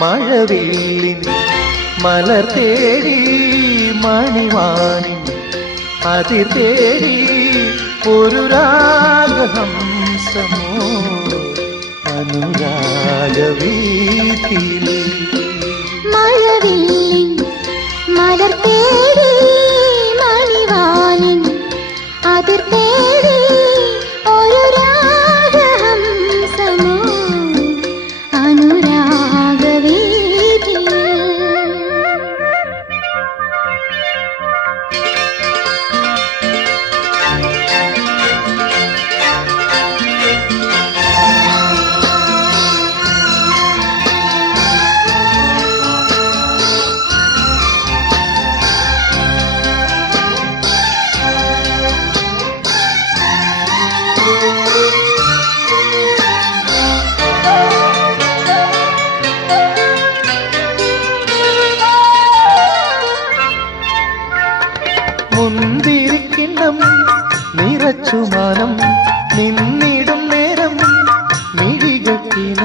മഴവില്ലിൻ മലർ തേടി മണിവാനിൻ അതിർ തേടി ഒരു രാഗഹംസമോ അനുരാഗവീഥിയിൽ മഴവില്ലിൻ മലർ തേടി മണിവാനിൻ അതിർ തേടി ഒരു രാഗഹംസമോ അനുരാഗവീഥിയിൽ. മുന്തിരിക്കിണ്ണം നിറച്ചു മാനം നിന്നിടും നേരം മിഴികക്കിന